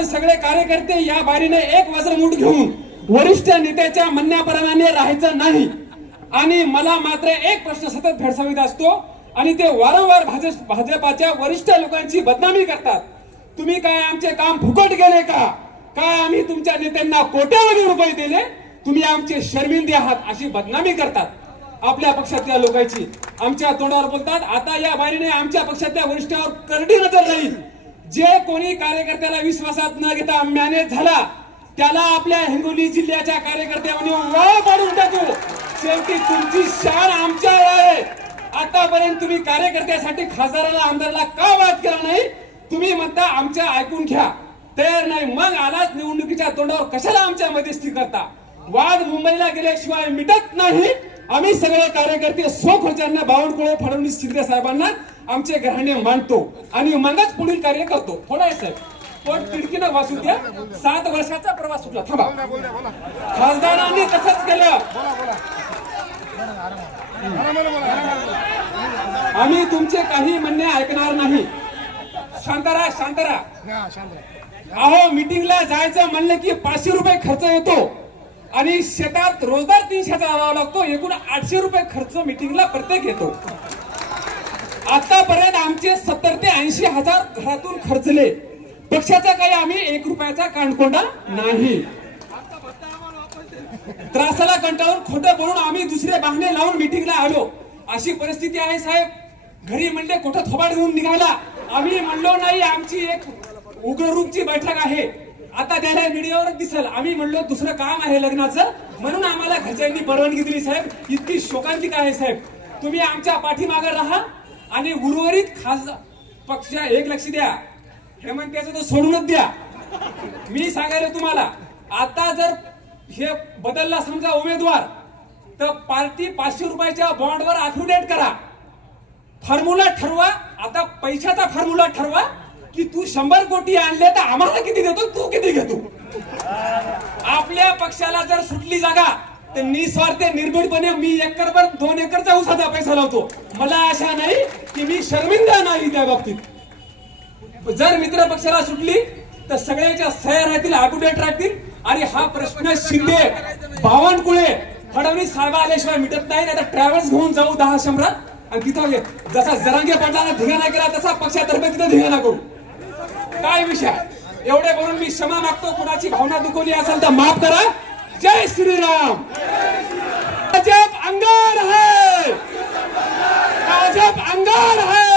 आपण सगळे कार्यकर्ते या बारीने एक वज्रमूठ घेऊन वरिष्ठ नेत्याच्या म्हणण्याप्रमाणे राहायचं नाही। आणि मला मात्र एक प्रश्न सतत भेडसावीत असतो आणि ते वारंवार भाजपाच्या वरिष्ठ लोकांची बदनामी करतात। तुम्ही काय आमचे काम फुकट गेले का? काय आम्ही तुमच्या नेत्यांना कोट्यावधी रुपये दिले? तुम्ही आमचे शर्मिंदे आहात अशी बदनामी करतात आपल्या पक्षातल्या लोकांची। आमच्या तोंडावर बोलतात। आता या बारीने आमच्या पक्षातल्या वरिष्ठांवर करडी नजर राहील। जे कोणी कार्यकर्त्याला विश्वासात न घेता मॅनेज झाला त्याला आपल्या हिंगोली जिल्ह्याच्या कार्यकर्त्यांनी वाळ पाडून टाकू। शेवटी तुमची शान आमच्यावर आहे। आतापर्यंत तुम्ही कार्यकर्त्यासाठी खासदाराला आमदाराला का वाद केला नाही? तुम्ही म्हणता आमच्या ऐकून घ्या, तयार नाही, मग आलाच निवडणुकीच्या तोंडावर कशाला आमच्या मध्यस्थी करता? वाद मुंबईला गेल्याशिवाय मिटत नाही। आम्ही सगळे कार्यकर्ते स्वखर्चाने बावनकुळे फडणवीस शिंदे साहेबांना आमचे घराणे मांडतो आणि मगच पुढील कार्य करतो। थोडा आहे पण खिडकीनं वाचू द्या। 7 वर्षाचा प्रवास सुटला। थांबा, खासदारांनी तसंच केलं। आम्ही तुमचे काही म्हणणे ऐकणार नाही। शांतरा शांतरा। अहो, मीटिंगला जायचं म्हणलं की 500 रुपये खर्च येतो आणि शेतात रोजदार 300चा लावावा लागतो। एकूण 800 रुपये खर्च मीटिंगला प्रत्येक येतो। आतापर्यंत आमचे 70 ते 80 हजार घरातून खर्चले। पक्षाचा काही आम्ही 1 रुपयाचा कानकोंडा नाही। त्रासाला कंटाळून खोटं बोलून आम्ही दुसरे बहाणे लावून मीटिंगला आलो। अशी परिस्थिती आहे साहेब। घरी म्हणले कुठं थोबाड घेऊन निघाला। आम्ही म्हणलो नाही, आमची एक उग्ररूपची बैठक आहे। आता त्याला मीडियावरच दिसेल। आम्ही म्हणलो दुसरं काम आहे लग्नाचं, म्हणून आम्हाला घरच्यांनी परवानगी दिली साहेब। इतकी शोकांतिका आहे साहेब। तुम्ही आमच्या पाठीमागे राहा आणि उर्वरित खास पक्ष एक लक्ष द्या। हेमंत्याचं तर सोडूनच द्या। मी सांगायला तुम्हाला, आता जर हे बदलला समजा उमेदवार, तर पार्टी 500 रुपयाच्या बॉन्डवर अफिडेविट करा। फॉर्म्युला ठरवा। आता पैशाचा फॉर्म्युला ठरवा की तू 100 कोटी आणले तर आम्हाला किती देतो, तू किती घेतो। आपल्या पक्षाला जर सुटली जागा तर निस्वार्थ निर्भीडपणे मी 1 एकर 2 एकरचा ऊसाचा पैसा लावतो। मला आशा नाही की मी शर्मिंदा नाही त्या बाबतीत। जर मित्र पक्षाला सुटली तर सगळ्यांच्या सह्या राहतील, अप-टू-डेट राहतील आणि हा प्रश्न शिंदे, बावनकुळे, फडणवीस साहेब आल्याशिवाय मिटत नाही। आता ट्रॅव्हल्स घेऊन जाऊ 10 आणि तिथं जसा जरांगे पाटलांना धिंगाणा केला तसा पक्षातर्फे तिथे धिंगाणा करू। काय विषय? एवढे बोलून मी क्षमा मागतो। कोणाची भावना दुखवली असेल तर माफ करा। जय श्रीराम। भाजप अंगार है, भाजप अंगार है।